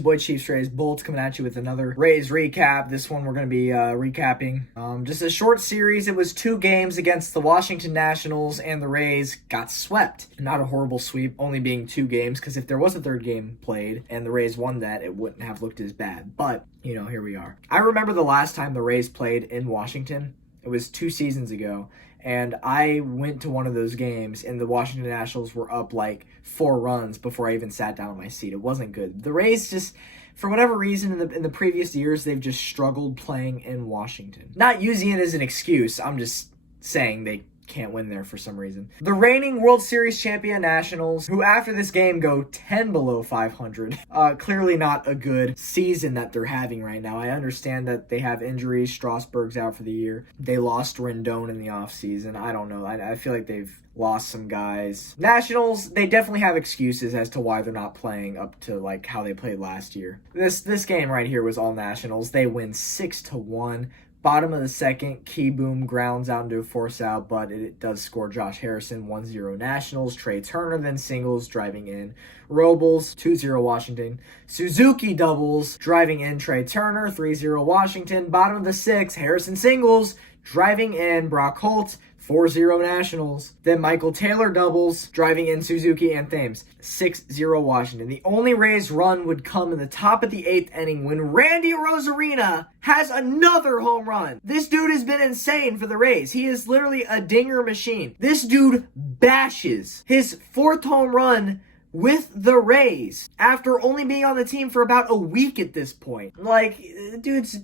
your boy Chiefs Rays Bolts coming at you with another Rays recap. This one we're going to be recapping just a short series. It was 2 games against the Washington Nationals, and the Rays got swept. Not a horrible sweep, only being 2 games, because if there was a third game played and the Rays won that, it wouldn't have looked as bad. But, you know, here we are. I remember the last time the Rays played in Washington. It was 2 seasons ago. And I went to one of those games, and the Washington Nationals were up like 4 runs before I even sat down on my seat. It wasn't good. The Rays just, for whatever reason, in the previous years, they've just struggled playing in Washington. Not using it as an excuse. I'm just saying they can't win there for some reason. The reigning World Series champion Nationals, who after this game go 10 below 500. Clearly not a good season that they're having right now. I understand that they have injuries. Strasburg's out for the year. They lost Rendon in the offseason. I don't know. I feel like they've lost some guys. Nationals, they definitely have excuses as to why they're not playing up to like how they played last year. This game right here was all Nationals. They win 6-1. Bottom of the second, Keyboom grounds out into a force out, but it does score Josh Harrison, 1-0 Nationals. Trey Turner then singles, driving in Robles, 2-0 Washington. Suzuki doubles, driving in Trey Turner, 3-0 Washington. Bottom of the 6th, Harrison singles, driving in Brock Holt, 4-0 Nationals. Then Michael Taylor doubles, driving in Suzuki and Thames, 6-0 Washington. The only Rays run would come in the top of the 8th inning when Randy Arozarena has another home run. This dude has been insane for the Rays. He is literally a dinger machine. This dude bashes his 4th home run with the Rays after only being on the team for about a week at this point. Like, dude's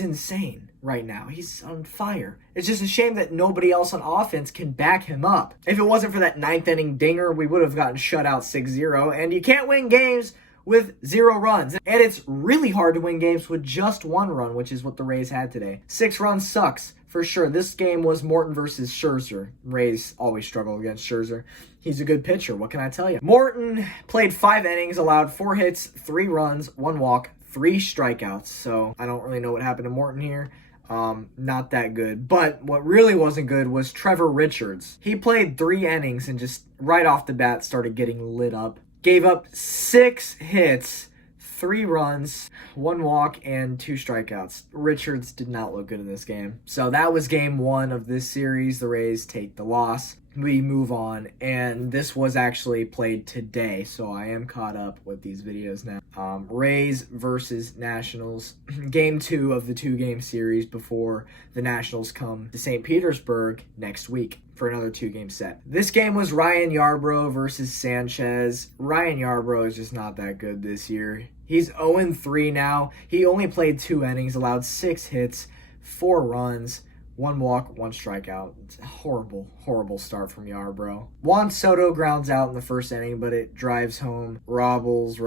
insane right now. He's on fire. It's just a shame that nobody else on offense can back him up. If it wasn't for that 9th inning dinger, we would have gotten shut out 6-0, and you can't win games with 0 runs. And it's really hard to win games with just 1 run, which is what the Rays had today. 6 runs sucks, for sure. This game was Morton versus Scherzer. Rays always struggle against Scherzer. He's a good pitcher, what can I tell you? Morton played 5 innings, allowed 4 hits, 3 runs, 1 walk, 3 strikeouts. So I don't really know what happened to Morton here. Not that good. But what really wasn't good was Trevor Richards. He played 3 innings and just right off the bat started getting lit up. Gave up 6 hits, 3 runs, 1 walk, and 2 strikeouts. Richards did not look good in this game. So that was game 1 of this series. The Rays take the loss. We move on, and this was actually played today, so I am caught up with these videos now. Rays versus Nationals, game 2 of the 2-game series before the Nationals come to St. Petersburg next week for another 2-game set. This game was Ryan Yarbrough versus Sanchez. Ryan Yarbrough is just not that good this year. He's 0-3 now. He only played 2 innings, allowed 6 hits, 4 runs, 1 walk, 1 strikeout. It's a horrible start from Yarbrough. Juan Soto grounds out in the 1st inning, but it drives home Robles,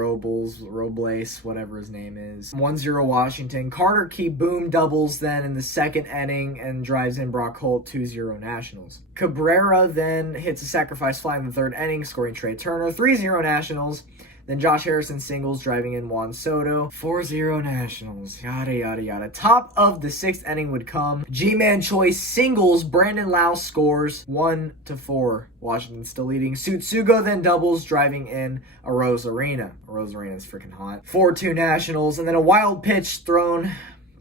whatever his name is. 1-0 Washington. Carter Keyboom doubles then in the 2nd inning and drives in Brock Holt, 2-0 Nationals. Cabrera then hits a sacrifice fly in the 3rd inning, scoring Trey Turner, 3-0 Nationals. Then Josh Harrison singles, driving in Juan Soto. 4-0 Nationals. Yada, yada, yada. Top of the 6th inning would come. G-Man Choi singles. Brandon Lau scores. 1-4. Washington still leading. Tsutsugo then doubles, driving in Arozarena. Arozarena's freaking hot. 4-2 Nationals. And then a wild pitch thrown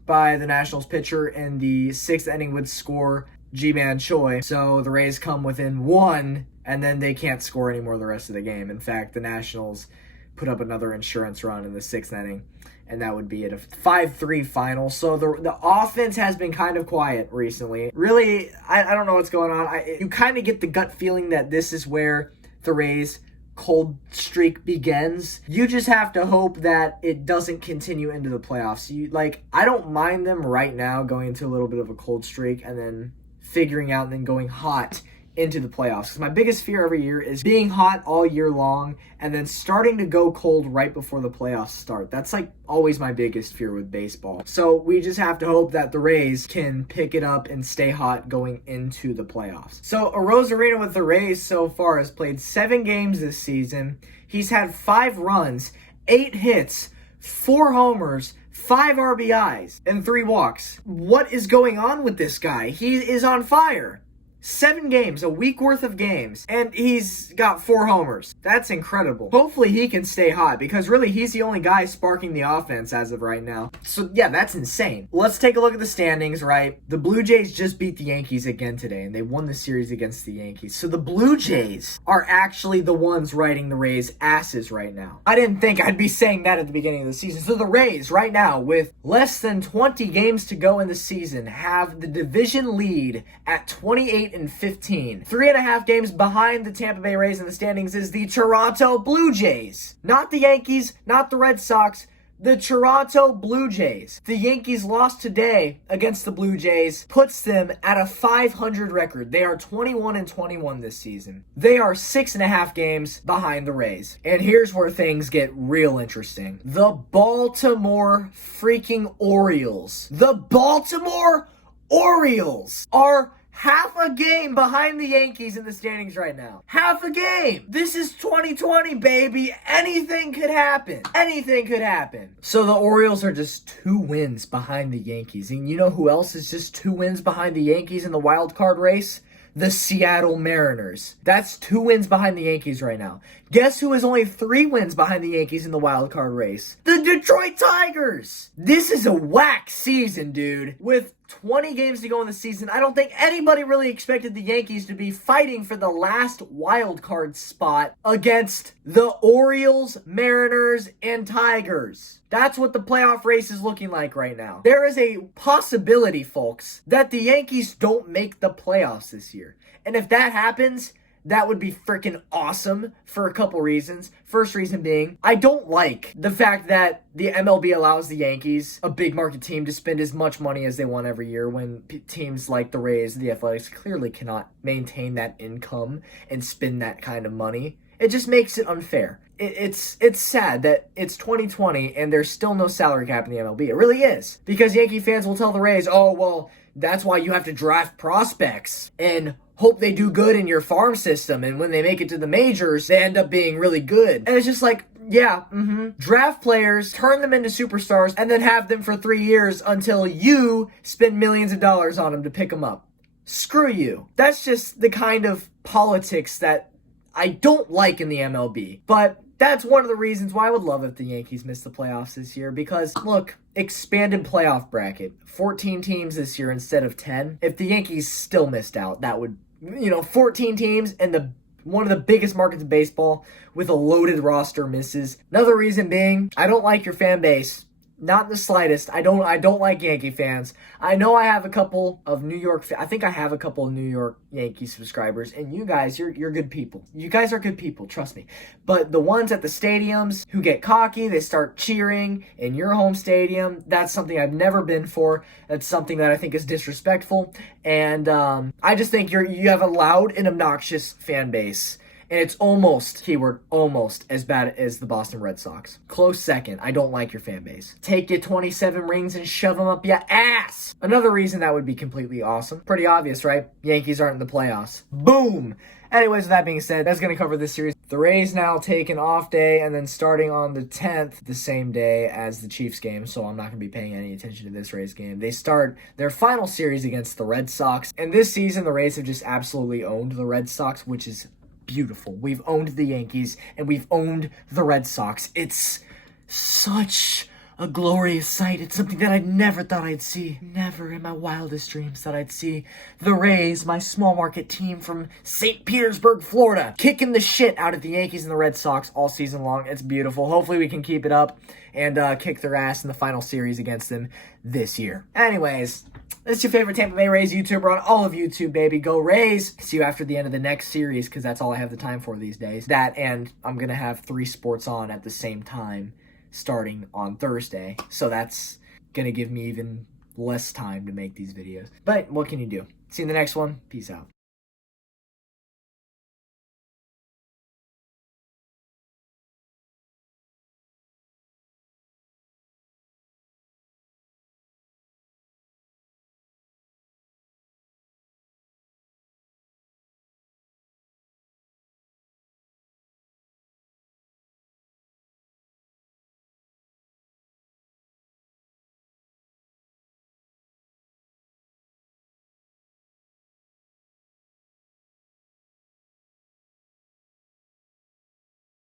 by the Nationals pitcher in the 6th inning would score G-Man Choi. So the Rays come within 1, and then they can't score anymore the rest of the game. In fact, the Nationals put up another insurance run in the 6th inning, and that would be at a 5-3 final. So the offense has been kind of quiet recently. Really, I don't know what's going on. You kind of get the gut feeling that this is where the Rays' cold streak begins. You just have to hope that it doesn't continue into the playoffs. I don't mind them right now going into a little bit of a cold streak and then figuring out and then going hot into the playoffs. Because my biggest fear every year is being hot all year long and then starting to go cold right before the playoffs start. That's like always my biggest fear with baseball. So we just have to hope that the Rays can pick it up and stay hot going into the playoffs. So Arozarena with the Rays so far has played 7 games this season. He's had 5 runs, 8 hits, 4 homers, 5 RBIs, and 3 walks. What is going on with this guy? He is on fire. 7 games, a week worth of games, and he's got 4 homers. That's incredible. Hopefully he can stay hot, because really he's the only guy sparking the offense as of right now. So yeah, that's insane. Let's take a look at the standings, right? The Blue Jays just beat the Yankees again today, and they won the series against the Yankees. So the Blue Jays are actually the ones riding the Rays' asses right now. I didn't think I'd be saying that at the beginning of the season. So the Rays right now, with less than 20 games to go in the season, have the division lead at 28-15. 3.5 games behind the Tampa Bay Rays in the standings is the Toronto Blue Jays. Not the Yankees, not the Red Sox, the Toronto Blue Jays. The Yankees lost today against the Blue Jays, puts them at a 500 record. They are 21-21 this season. They are 6.5 games behind the Rays. And here's where things get real interesting. The Baltimore freaking Orioles. The Baltimore Orioles are half a game behind the Yankees in the standings right now. Half a game. This is 2020, baby. Anything could happen. Anything could happen. So the Orioles are just 2 wins behind the Yankees. And you know who else is just 2 wins behind the Yankees in the wild card race? The Seattle Mariners. That's 2 wins behind the Yankees right now. Guess who is only 3 wins behind the Yankees in the wild card race? The Detroit Tigers. This is a whack season, dude. With 20 games to go in the season, I don't think anybody really expected the Yankees to be fighting for the last wild card spot against the Orioles, Mariners, and Tigers. That's what the playoff race is looking like right now. There is a possibility, folks, that the Yankees don't make the playoffs this year. And if that happens, that would be freaking awesome for a couple reasons. First reason being, I don't like the fact that the MLB allows the Yankees, a big market team, to spend as much money as they want every year when teams like the Rays, the Athletics, clearly cannot maintain that income and spend that kind of money. It just makes it unfair. It's sad that it's 2020 and there's still no salary cap in the MLB. It really is. Because Yankee fans will tell the Rays, oh, well, that's why you have to draft prospects and hope they do good in your farm system. And when they make it to the majors, they end up being really good. And it's just like, yeah, draft players, turn them into superstars, and then have them for 3 years until you spend millions of dollars on them to pick them up. Screw you. That's just the kind of politics that I don't like in the MLB. But that's one of the reasons why I would love if the Yankees missed the playoffs this year. Because, look, expanded playoff bracket. 14 teams this year instead of 10. If the Yankees still missed out, that would, 14 teams and one of the biggest markets in baseball with a loaded roster misses. Another reason being, I don't like your fan base. Not the slightest. I don't like Yankee fans. I know I have a couple of New York Yankee subscribers, and you guys, you're good people. You guys are good people, trust me. But the ones at the stadiums who get cocky, they start cheering in your home stadium, that's something I've never been for. That's something that I think is disrespectful. And I just think you have a loud and obnoxious fan base. And it's almost, keyword, almost as bad as the Boston Red Sox. Close second. I don't like your fan base. Take your 27 rings and shove them up your ass. Another reason that would be completely awesome. Pretty obvious, right? Yankees aren't in the playoffs. Boom! Anyways, with that being said, that's going to cover this series. The Rays now take an off day and then starting on the 10th, the same day as the Chiefs game, so I'm not going to be paying any attention to this Rays game. They start their final series against the Red Sox. And this season, the Rays have just absolutely owned the Red Sox, which is beautiful. We've owned the Yankees and we've owned the Red Sox. It's such a glorious sight. It's something that I never thought I'd see. Never in my wildest dreams thought I'd see the Rays, my small market team from St. Petersburg, Florida, kicking the shit out of the Yankees and the Red Sox all season long. It's beautiful. Hopefully we can keep it up and kick their ass in the final series against them this year. Anyways, this is your favorite Tampa Bay Rays YouTuber on all of YouTube, baby. Go Rays! See you after the end of the next series, because that's all I have the time for these days. That, and I'm going to have 3 sports on at the same time, starting on Thursday. So that's going to give me even less time to make these videos. But what can you do? See you in the next one. Peace out.